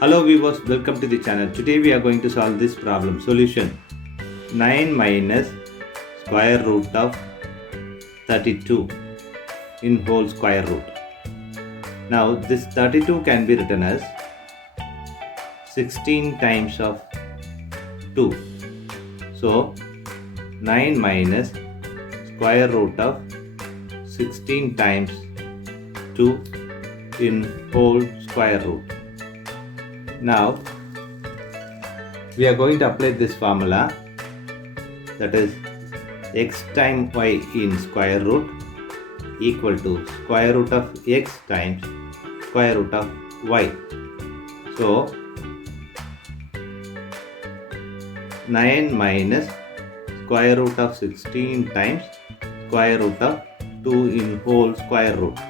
Hello viewers, welcome to the channel. Today we are going to solve this problem. Solution: 9 minus square root of 32 in whole square root. Now this 32 can be written as 16 times of 2. So 9 minus square root of 16 times 2 in whole square root. Now we are going to apply this formula, that is x times y in square root equal to square root of x times square root of y. So 9 minus square root of 16 times square root of 2 in whole square root.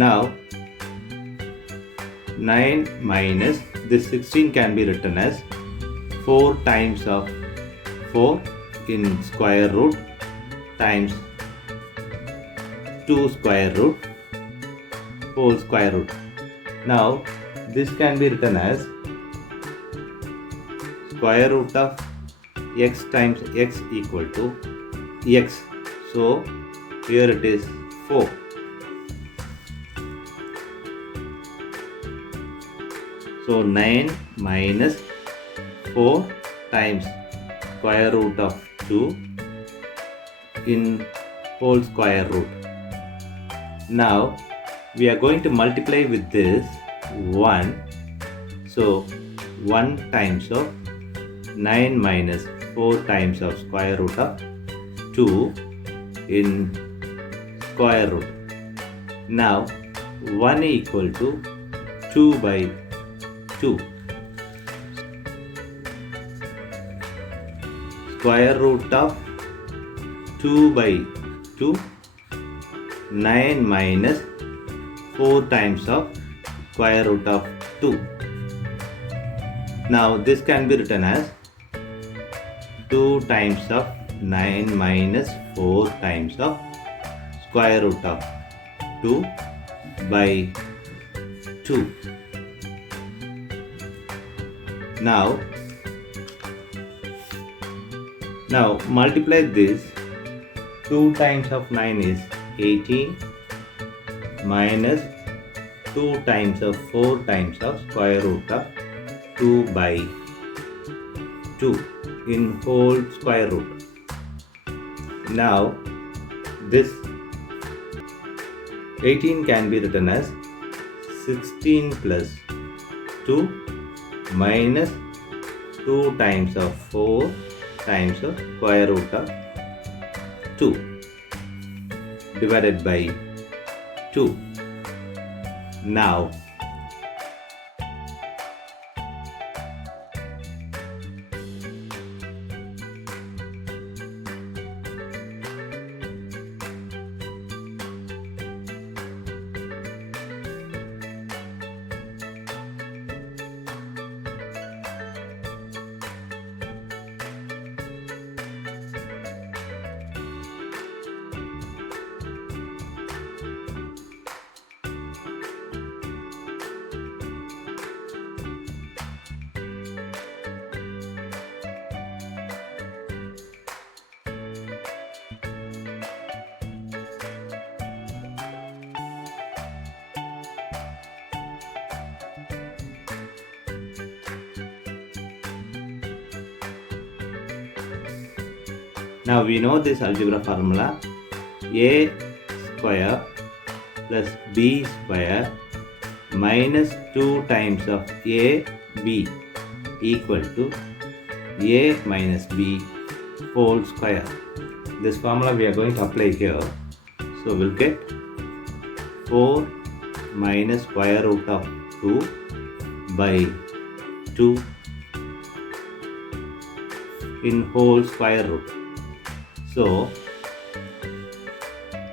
Now 9 minus this 16 can be written as 4 times of 4 in square root times 2 square root whole square root. Now this can be written as square root of x times x equal to x. So here it is 4. So 9 minus 4 times square root of 2 in whole square root. Now we are going to multiply with this 1. So 1 times of 9 minus 4 times of square root of 2 in square root. Now 1 equal to 2 by 2. Square root of 2 by 2, 9 minus 4 times of square root of 2. Now this can be written as 2 times of 9 minus 4 times of square root of 2 by 2. Now multiply this. 2 times of 9 is 18 minus 2 times of 4 times of square root of 2 by 2 in whole square root. Now this 18 can be written as 16 plus 2 minus 2 times of 4 times of square root of 2 divided by 2. Now Now we know this algebra formula: a square plus b square minus 2 times of ab equal to a minus b whole square. This formula we are going to apply here. So we'll get 4 minus square root of 2 by 2 in whole square root. So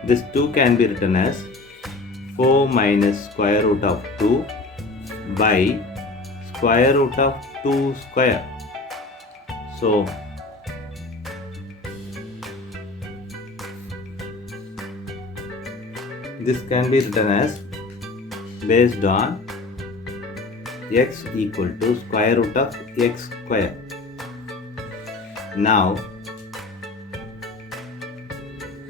this 2 can be written as 4 minus square root of 2 by square root of 2 square. So this can be written as based on x equal to square root of x square. Now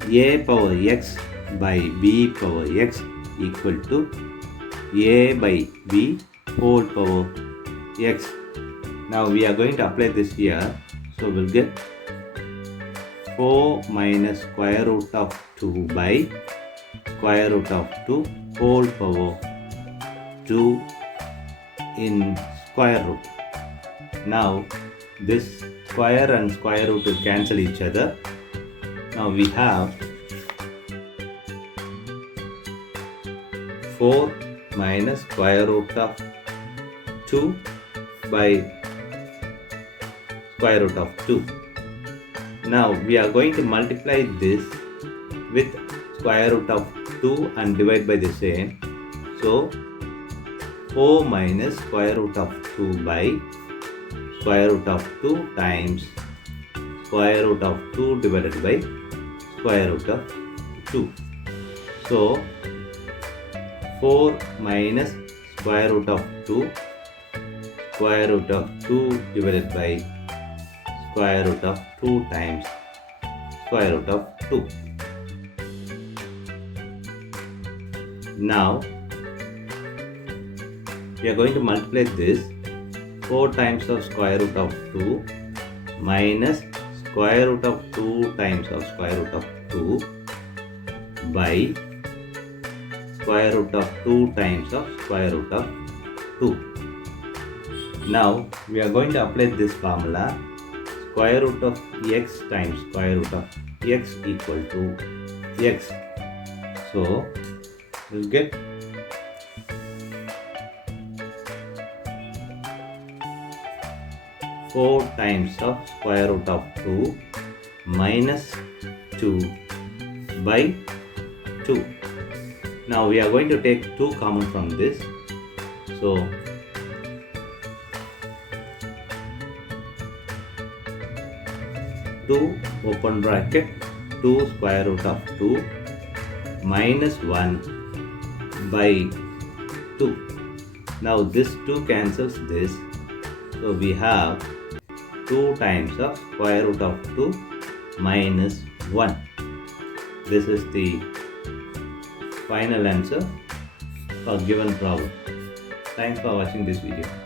a power x by b power x equal to a by b whole power x. Now we are going to apply this here. So we'll get 4 minus square root of 2 by square root of 2 whole power 2 in square root. Now this square and square root will cancel each other. Now we have 4 minus square root of 2 by square root of 2. Now we are going to multiply this with square root of 2 and divide by the same. So 4 minus square root of 2 by square root of 2 times square root of 2 divided by square root of 2. So 4 minus square root of 2 square root of 2 divided by square root of 2 times square root of 2. Now we are going to multiply this 4 times of square root of 2 minus square root of 2 times of square root of 2 by square root of 2 times of square root of 2. Now we are going to apply this formula. Square root of x times square root of x equal to x. So we'll get 4 times of square root of 2 minus 2 by 2. Now we are going to take 2 common from this. So 2 open bracket 2 square root of 2 minus 1 by 2. Now this 2 cancels this. So we have 2 times of square root of 2 minus 1. This is the final answer for given problem. Thanks for watching this video.